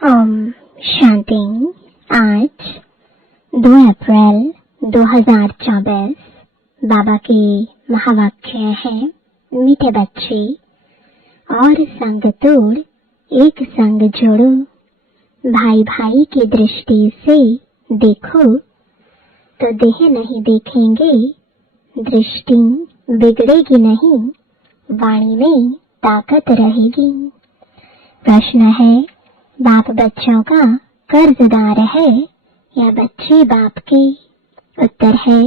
ओम शांति। आज 2 अप्रैल 2024 बाबा के महावाक्य है, मीठे बच्चे और संग तोड़ एक संग जोड़ो। भाई भाई की दृष्टि से देखो तो देह नहीं देखेंगे, दृष्टि बिगड़ेगी नहीं, वाणी में ताकत रहेगी। प्रश्न है, बाप बच्चों का कर्जदार है या बच्चे बाप के? उत्तर है,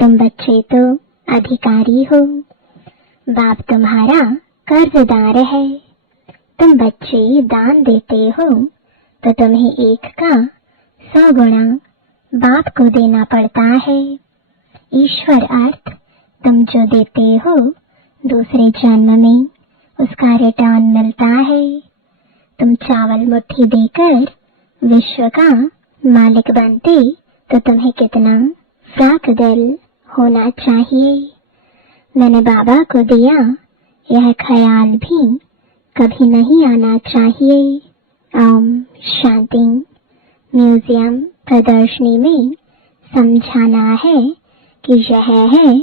तुम बच्चे तो अधिकारी हो, बाप तुम्हारा कर्जदार है। तुम बच्चे दान देते हो तो तुम्हें एक का 100 गुना बाप को देना पड़ता है। ईश्वर अर्थ तुम जो देते हो दूसरे जन्म में उसका रिटर्न मिलता है। तुम चावल मुट्ठी देकर विश्व का मालिक बनते तो तुम्हें कितना फ्राक दिल होना चाहिए। मैंने बाबा को दिया, यह ख्याल भी कभी नहीं आना चाहिए। ओम शांति। म्यूजियम प्रदर्शनी में समझाना है कि यह है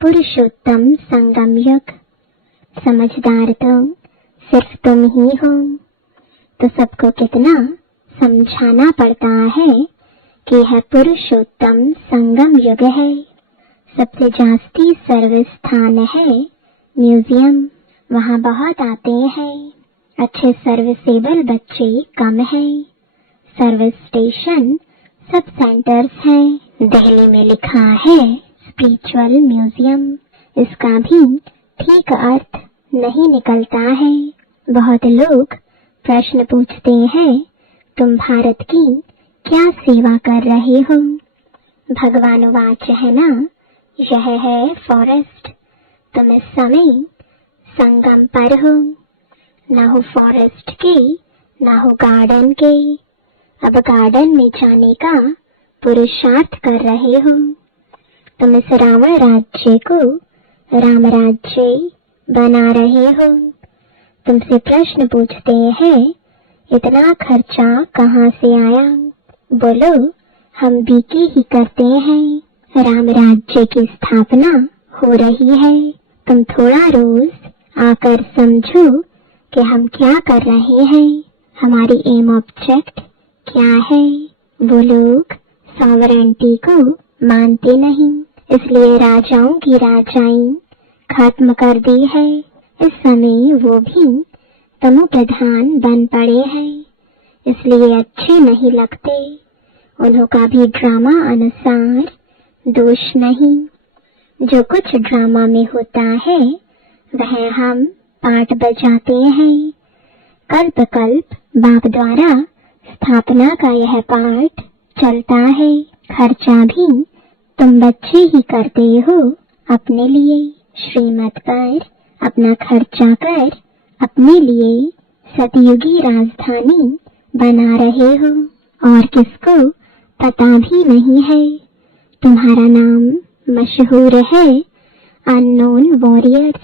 पुरुषोत्तम संगम युग। समझदार तो सिर्फ तुम ही हो, तो सबको कितना समझाना पड़ता है कि यह पुरुषोत्तम संगम युग है। सबसे जास्ती सर्विस स्थान है म्यूजियम, वहाँ बहुत आते हैं। अच्छे सर्विसेबल बच्चे कम है। सर्विस स्टेशन सब सेंटर्स हैं। दिल्ली में लिखा है स्पिरिचुअल म्यूजियम, इसका भी ठीक अर्थ नहीं निकलता है। बहुत लोग प्रश्न पूछते हैं, तुम भारत की क्या सेवा कर रहे हो? भगवान वाच है ना, यह है फॉरेस्ट। तुम इस समय संगम पर हो, ना हो फॉरेस्ट के, ना हो गार्डन के। अब गार्डन में जाने का पुरुषार्थ कर रहे हो। तुम इस रावण राज्य को राम राज्य बना रहे हो। तुमसे प्रश्न पूछते हैं, इतना खर्चा कहाँ से आया? बोलो, हम बीके ही करते हैं। राम राज्य की स्थापना हो रही है। तुम थोड़ा रोज आकर समझो कि हम क्या कर रहे हैं, हमारी एम ऑब्जेक्ट क्या है। वो लोग सॉवरेंटी को मानते नहीं, इसलिए राजाओं की राजाई खत्म कर दी है। इस समय वो भी तमो प्रधान बन पड़े हैं, इसलिए अच्छे नहीं लगते। उन्हों का भी ड्रामा अनुसार दोष नहीं। जो कुछ ड्रामा में होता है वह हम पाठ बजाते हैं। कल्प कल्प बाप द्वारा स्थापना का यह पाठ चलता है। खर्चा भी तुम बच्चे ही करते हो अपने लिए। श्रीमत पर अपना खर्चा कर अपने लिए सतयुगी राजधानी बना रहे हो और किसको पता भी नहीं है। तुम्हारा नाम मशहूर है अननोन वॉरियर्स।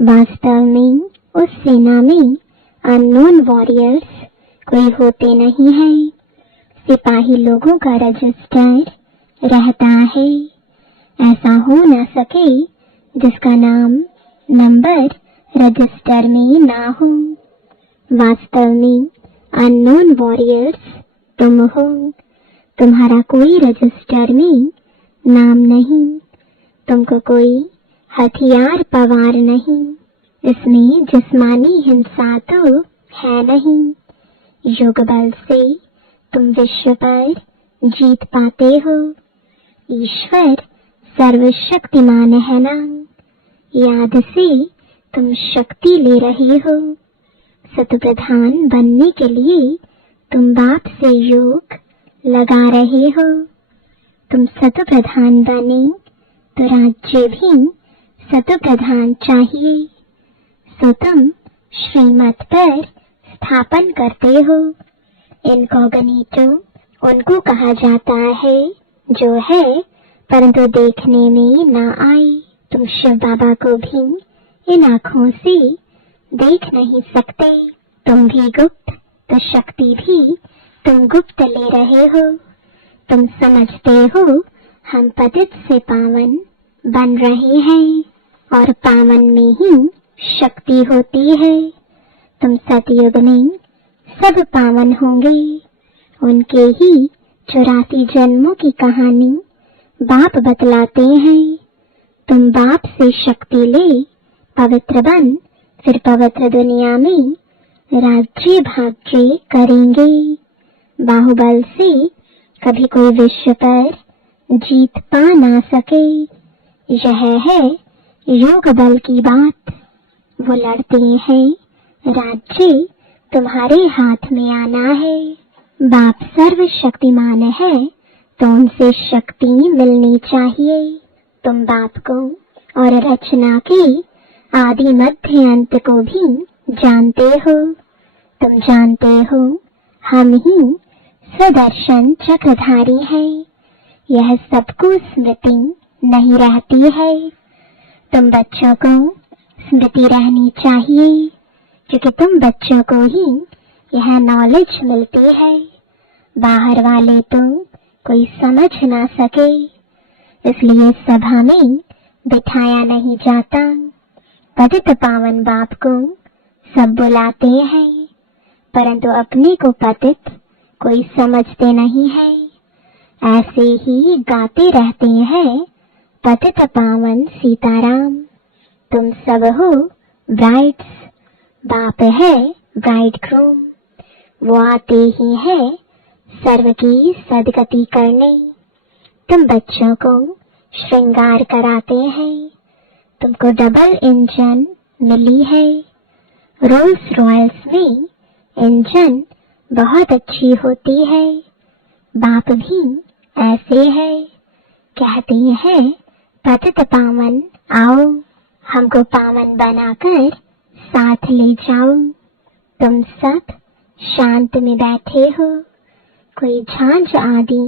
वास्तव में उस सेना में अननोन वॉरियर्स कोई होते नहीं है। सिपाही लोगों का रजिस्टर रहता है। ऐसा हो न सके जिसका नाम नंबर रजिस्टर में ना हो। वास्तव में अननोन वॉरियर्स तुम हो। तुम्हारा कोई रजिस्टर में नाम नहीं, तुमको कोई हथियार पवार नहीं। इसमें जिस्मानी हिंसा तो है नहीं। योग बल से तुम विश्व पर जीत पाते हो। ईश्वर सर्वशक्तिमान है ना, याद से तुम शक्ति ले रहे हो। सतप्रधान बनने के लिए तुम बाप से योग लगा रहे हो। तुम सतप्रधान बने तो राज्य भी सतप्रधान चाहिए, सो तुम श्रीमत पर स्थापन करते हो। इनकॉग्निटो उनको कहा जाता है जो है परंतु देखने में ना आए। तुम शिव बाबा को भी इन आँखों से देख नहीं सकते। तुम भी गुप्त तो शक्ति भी तुम गुप्त ले रहे हो। तुम समझते हो हम पतित से पावन बन रहे हैं और पावन में ही शक्ति होती है। तुम सतयुग में सब पावन होंगे। उनके ही 84 जन्मों की कहानी बाप बतलाते हैं। तुम बाप से शक्ति ले पवित्र बन फिर पवित्र दुनिया में राज्य भाग्य करेंगे। बाहुबल से कभी कोई विश्व पर जीत पा ना सके। यह है योग बल की बात। वो लड़ते हैं, राज्य तुम्हारे हाथ में आना है। बाप सर्वशक्तिमान है तो उनसे शक्ति मिलनी चाहिए। तुम बाप को और रचना के आदि मध्य अंत को भी जानते हो। तुम जानते हो हम ही स्वदर्शन चक्रधारी हैं। यह सबको स्मृति नहीं रहती है। तुम बच्चों को स्मृति रहनी चाहिए क्योंकि तुम बच्चों को ही यह नॉलेज मिलती है। बाहर वाले तो कोई समझ ना सके, इसलिए सभा में बिठाया नहीं जाता। पतित पावन बाप को सब बुलाते हैं, परंतु अपने को पतित कोई समझते नहीं है। ऐसे ही गाते रहते हैं पतित पावन सीताराम। तुम सब हो ब्राइड्स, बाप है ब्राइड ग्रूम। वो आते ही है सर्व की सदगति करने। तुम बच्चों को श्रृंगार कराते हैं। तुमको डबल इंजन मिली है। रोल्स रॉयल्स में इंजन बहुत अच्छी होती है। बाप भी ऐसे है, कहते हैं पतित पावन आओ, हमको पावन बनाकर साथ ले जाओ। तुम सब शांत में बैठे हो, कोई झांझ आदि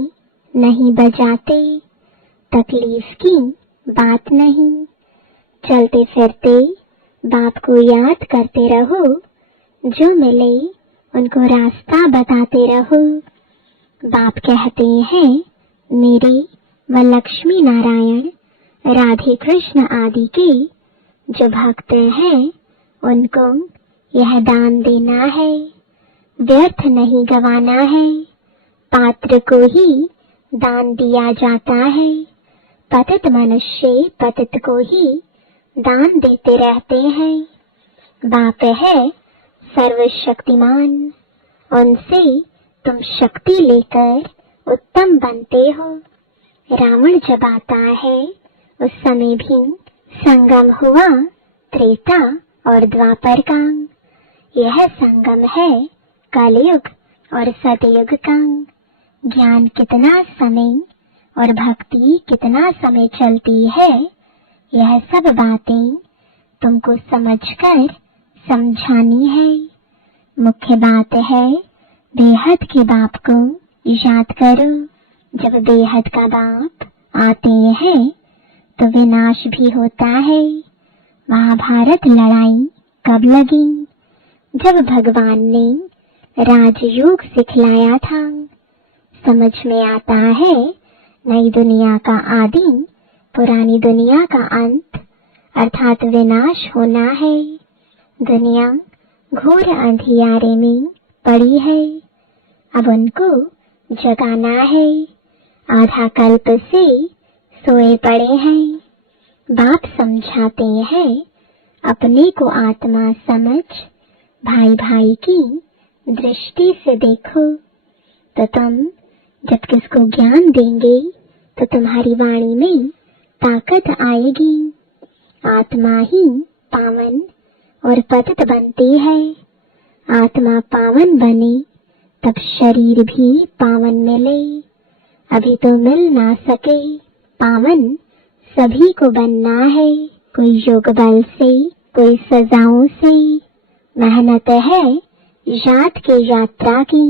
नहीं बजाते। तकलीफ की बात नहीं। चलते फिरते बाप को याद करते रहो। जो मिले उनको रास्ता बताते रहो। बाप कहते हैं मेरे व लक्ष्मी नारायण, राधे कृष्ण आदि के जो भक्त हैं उनको यह दान देना है, व्यर्थ नहीं गवाना है। पात्र को ही दान दिया जाता है। पतित मनुष्य पतित को ही दान देते रहते हैं। बाप है सर्वशक्तिमान, उनसे तुम शक्ति लेकर उत्तम बनते हो। रावण जब आता है उस समय भी संगम हुआ त्रेता और द्वापर का। यह संगम है कलयुग और सतयुग का। ज्ञान कितना समय और भक्ति कितना समय चलती है, यह सब बातें तुमको समझकर समझानी है। मुख्य बात है बेहद के बाप को याद करो। जब बेहद का बाप आते हैं तो विनाश भी होता है। महाभारत लड़ाई कब लगी? जब भगवान ने राजयोग सिखलाया था। समझ में आता है नई दुनिया का आदि, पुरानी दुनिया का अंत अर्थात विनाश होना है। दुनिया घोर अंधियारे में पड़ी है, अब उनको जगाना है। आधा कल्प से सोए पड़े हैं। बाप समझाते हैं अपने को आत्मा समझ, भाई भाई की दृष्टि से देखो। तो तुम जब किसको ज्ञान देंगे तो तुम्हारी वाणी में ताकत आएगी। आत्मा ही पावन और पतित बनती है। आत्मा पावन बने तब शरीर भी पावन मिले। अभी तो मिल ना सके। पावन सभी को बनना है, कोई योग बल से, कोई सजाओं से। मेहनत है याद के यात्रा की।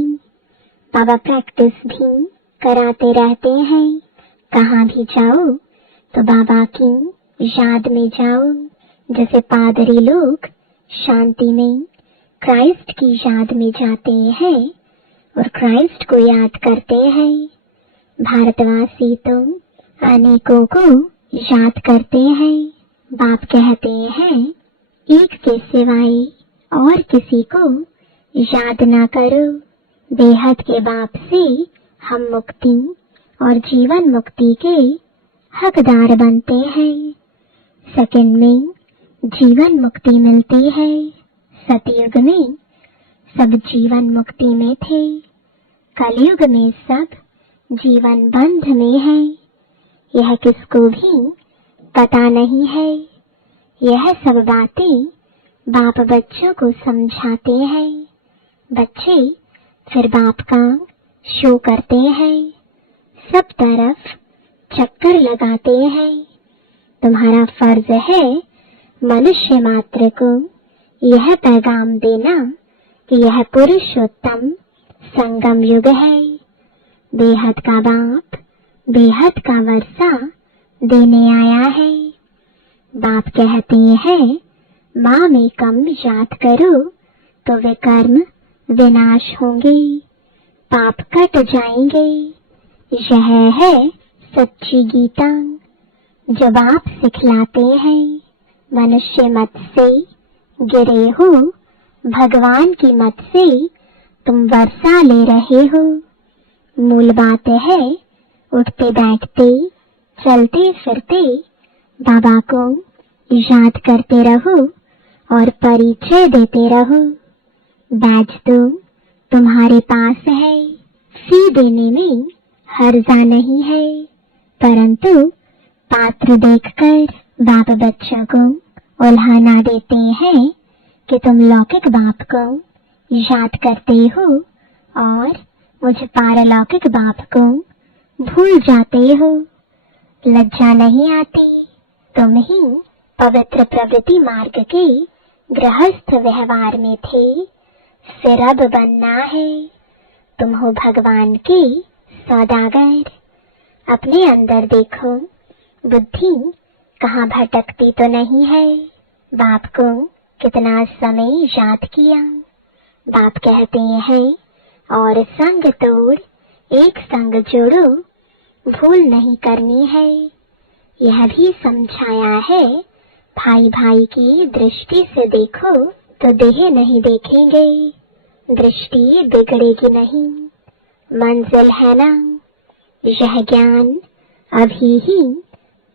बाबा प्रैक्टिस भी कराते रहते हैं। कहाँ भी जाओ तो बाबा की याद में जाओ। जैसे पादरी लोग शांति में क्राइस्ट की याद में जाते हैं और क्राइस्ट को याद करते हैं। भारतवासी तो अनेकों को याद करते हैं। बाप कहते हैं, एक के सिवाय और किसी को याद ना करो। बेहद के बाप से हम मुक्ति और जीवन मुक्ति के हकदार बनते हैं। सेकंड में जीवन मुक्ति मिलती है। सतयुग में सब जीवन मुक्ति में थे। कलयुग में सब जीवन बंध में है। यह किसको भी पता नहीं है। यह सब बातें बाप बच्चों को समझाते हैं। बच्चे फिर बाप का शो करते हैं। सब तरफ चक्कर लगाते हैं। तुम्हारा फर्ज है मनुष्य मात्र को यह पैगाम देना कि यह पुरुषोत्तम संगम युग है। बेहद का बाप बेहद का वर्षा देने आया है। बाप कहते हैं, माँ में कम याद करो तो वे कर्म विनाश होंगे, पाप कट जाएंगे। यह है सच्ची गीता जो बाप सिखलाते हैं। मनुष्य मत से गिरे हो, भगवान की मत से तुम वर्षा ले रहे हो। मूल बात है उठते बैठते चलते फिरते बाबा को याद करते रहो और परिचय देते रहो। बैज तो तुम्हारे पास है। फी देने में हर्जा नहीं है, परंतु पात्र देखकर बाप बच्चों को उल्हाना देते हैं कि तुम लौकिक बाप को याद करते हो और मुझ पारलौकिक बाप को भूल जाते हो। लज्जा नहीं आती। तुम ही पवित्र प्रवृत्ति मार्ग के गृहस्थ व्यवहार में थे, फिर अब बनना है। तुम हो भगवान के सौदागर। अपने अंदर देखो, बुद्धि कहाँ भटकती तो नहीं है। बाप को कितना समय याद किया। बाप कहते हैं, और संग तोड़ एक संग जोड़ो, भूल नहीं करनी है। यह भी समझाया है, भाई भाई की दृष्टि से देखो तो देह नहीं देखेंगे। दृष्टि बिगड़ेगी नहीं। मंजिल है ना, यह ज्ञान अभी ही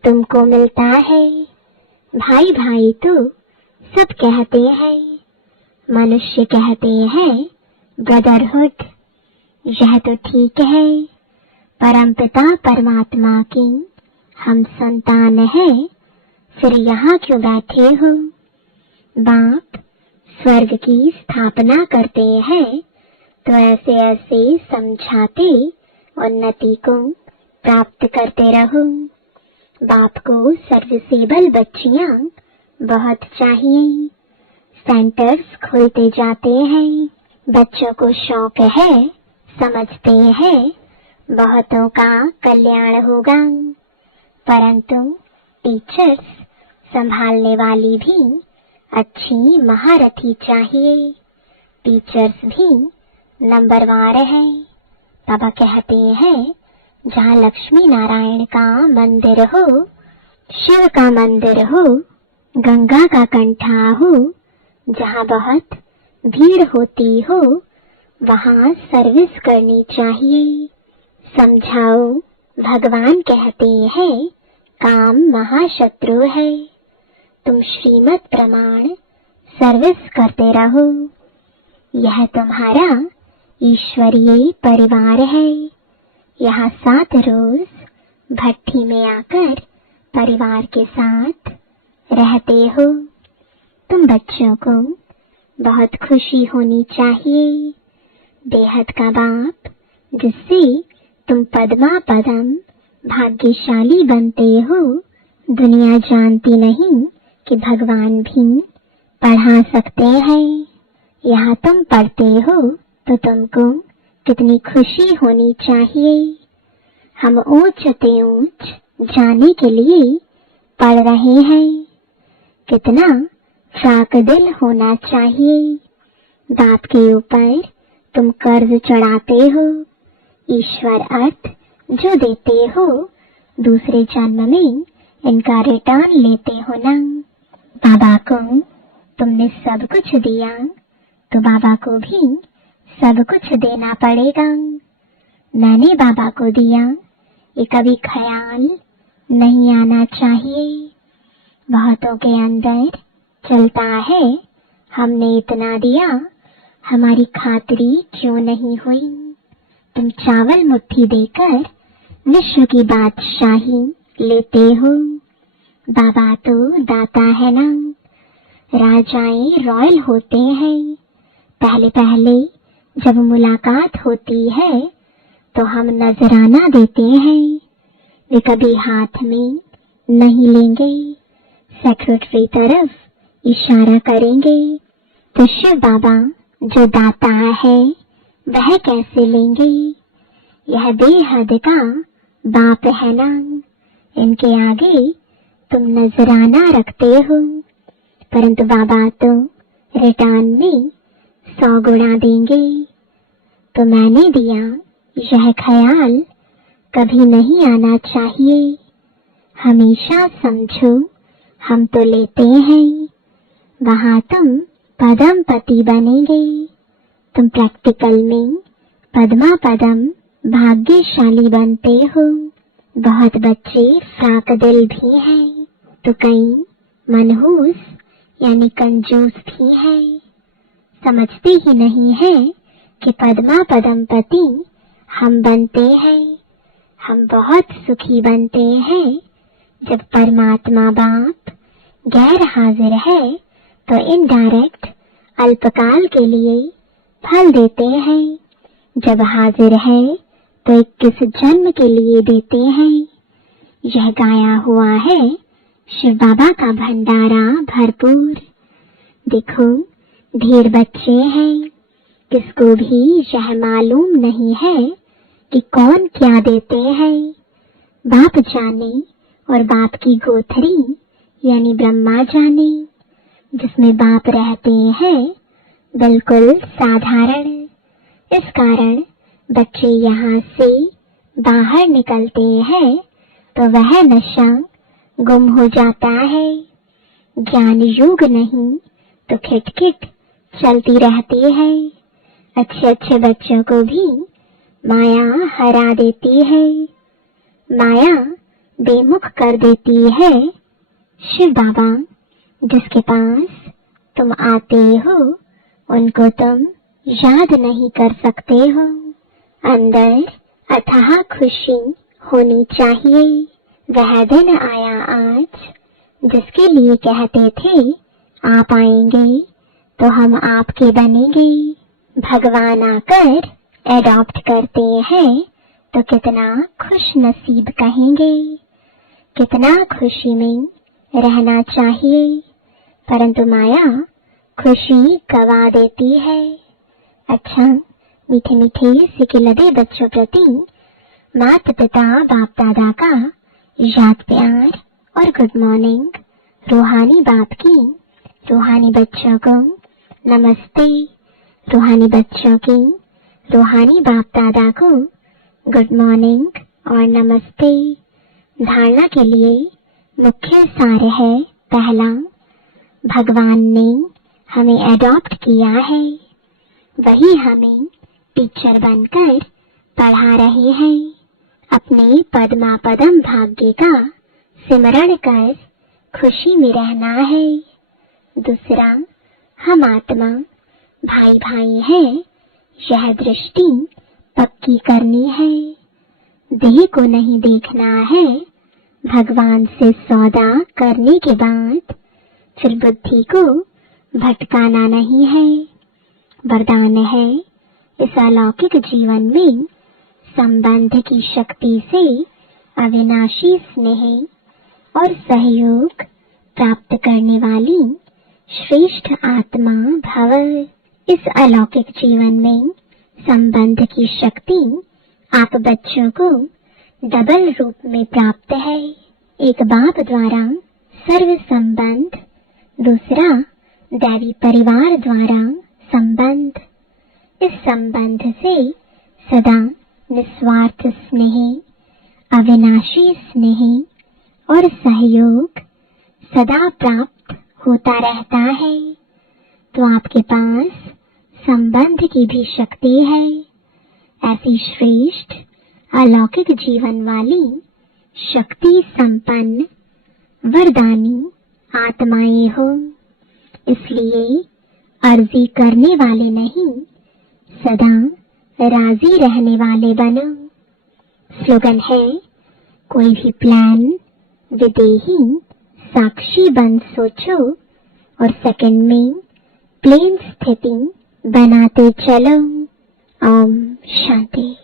तुमको मिलता है। भाई भाई तो सब कहते हैं, मनुष्य कहते हैं ब्रदरहुड। यह तो ठीक है, परमपिता परमात्मा की हम संतान हैं, फिर यहाँ क्यों बैठे हो? बाप स्वर्ग की स्थापना करते हैं तो ऐसे ऐसे समझाते उन्नति को प्राप्त करते रहो। बाप को सर्विसेबल बच्चियां बहुत चाहिए। सेंटर्स खुलते जाते हैं। बच्चों को शौक है, समझते हैं बहुतों का कल्याण होगा, परंतु टीचर्स संभालने वाली भी अच्छी महारथी चाहिए। टीचर्स भी नंबरवार है। बाबा कहते हैं, जहाँ लक्ष्मी नारायण का मंदिर हो, शिव का मंदिर हो, गंगा का कंठा हो, जहाँ बहुत भीड़ होती हो, वहाँ सर्विस करनी चाहिए। समझाओ, भगवान कहते हैं काम महाशत्रु है। तुम श्रीमत प्रमाण सर्विस करते रहो। यह तुम्हारा ईश्वरीय परिवार है। यहाँ 7 रोज भट्टी में आकर परिवार के साथ रहते हो। तुम बच्चों को बहुत खुशी होनी चाहिए। बेहद का बाप जिससे तुम पद्मा पदम भाग्यशाली बनते हो, दुनिया जानती नहीं कि भगवान भी पढ़ा सकते हैं। यहाँ तुम पढ़ते हो तो तुमको कितनी खुशी होनी चाहिए। हम ऊंच ते ऊंच जाने के लिए पढ़ रहे हैं। कितना फ्राक दिल होना चाहिए। बाप के ऊपर तुम कर्ज चढ़ाते हो, ईश्वर अर्थ जो देते हो, दूसरे जन्म में इनका रिटर्न लेते हो ना। बाबा को तुमने सब कुछ दिया तो बाबा को भी सब कुछ देना पड़ेगा। मैंने बाबा को दिया, ये कभी ख्याल नहीं आना चाहिए। बहुतों के अंदर चलता है, हमने इतना दिया, हमारी खातिरी क्यों नहीं हुई। तुम चावल मुट्ठी देकर विश्व की बादशाही लेते हो। बाबा तो दाता है ना। राजाएं रॉयल होते हैं। पहले पहले जब मुलाकात होती है तो हम नजराना देते हैं, वे कभी हाथ में नहीं लेंगे, सेक्रेटरी तरफ इशारा करेंगे। तो शिव बाबा जो दाता है वह कैसे लेंगे। यह बेहद का बाप है ना। इनके आगे तुम नजराना रखते हो, परंतु बाबा तो रिटर्न में 100 गुना देंगे। तो मैंने दिया, यह ख्याल कभी नहीं आना चाहिए। हमेशा समझो हम तो लेते हैं, वहां तुम पदम पति बनेंगे। तुम प्रैक्टिकल में पद्मा पदम भाग्यशाली बनते हो। बहुत बच्चे फ्राक दिल भी हैं, तो कई मनहूस यानी कंजूस भी हैं। समझते ही नहीं है कि पद्मा पदम पति हम बनते हैं। हम बहुत सुखी बनते हैं जब परमात्मा बाप गैर हाजिर है, तो इनडायरेक्ट अल्पकाल के लिए फल देते हैं। जब हाजिर है तो 21 जन्म के लिए देते हैं। यह गाया हुआ है शिव बाबा का भंडारा भरपूर। देखो ढेर बच्चे हैं, किसको भी यह मालूम नहीं है कि कौन क्या देते हैं। बाप जाने और बाप की गोथरी यानी ब्रह्मा जाने, जिसमें बाप रहते हैं बिल्कुल साधारण। इस कारण बच्चे यहाँ से बाहर निकलते हैं तो वह नशा गुम हो जाता है। ज्ञान युग नहीं तो खिटखिट चलती रहती है। अच्छे अच्छे बच्चों को भी माया हरा देती है, माया बेमुख कर देती है। शिव बाबा जिसके पास तुम आते हो उनको तुम याद नहीं कर सकते हो। अंदर अथाह खुशी होनी चाहिए। वह दिन आया आज जिसके लिए कहते थे आप आएंगे तो हम आपके बनेंगे। भगवान आकर एडॉप्ट करते हैं तो कितना खुश नसीब कहेंगे। कितना खुशी में रहना चाहिए, परंतु माया खुशी गवा देती है। अच्छा, मीठे मीठे सिकिलदे बच्चों प्रति माता पिता बाप दादा का याद प्यार और गुड मॉर्निंग। रूहानी बाप की रूहानी बच्चों को नमस्ते। रूहानी बच्चों की रूहानी बाप दादा को गुड मॉर्निंग और नमस्ते। धारणा के लिए मुख्य सार है, पहला, भगवान ने हमें एडॉप्ट किया है, वही हमें टीचर बनकर पढ़ा रहे हैं। अपने पद्मा पदम भाग्य का सिमरण कर खुशी में रहना है। दूसरा, हम आत्मा भाई भाई है, यह दृष्टि पक्की करनी है। देह को नहीं देखना है। भगवान से सौदा करने के बाद फिर बुद्धि को भटकाना नहीं है। वरदान है इस अलौकिक जीवन में संबंध की शक्ति से अविनाशी स्नेह और सहयोग प्राप्त करने वाली श्रेष्ठ आत्मा भव। इस अलौकिक जीवन में संबंध की शक्ति आप बच्चों को डबल रूप में प्राप्त है। एक बाप द्वारा सर्व संबंध, दूसरा दैवी परिवार द्वारा संबंध, इस संबंध से सदा निस्वार्थ स्नेह, अविनाशी स्नेह और सहयोग सदा प्राप्त होता रहता है। तो आपके पास संबंध की भी शक्ति है। ऐसी श्रेष्ठ अलौकिक जीवन वाली शक्ति संपन्न वरदानी आत्माएं हो। इसलिए अर्जी करने वाले नहीं, सदा राजी रहने वाले बनो। स्लोगन है, कोई भी प्लान विदेही साक्षी बन सोचो और सेकंड में प्लेन स्थिति बनाते चलो। ओम शांति।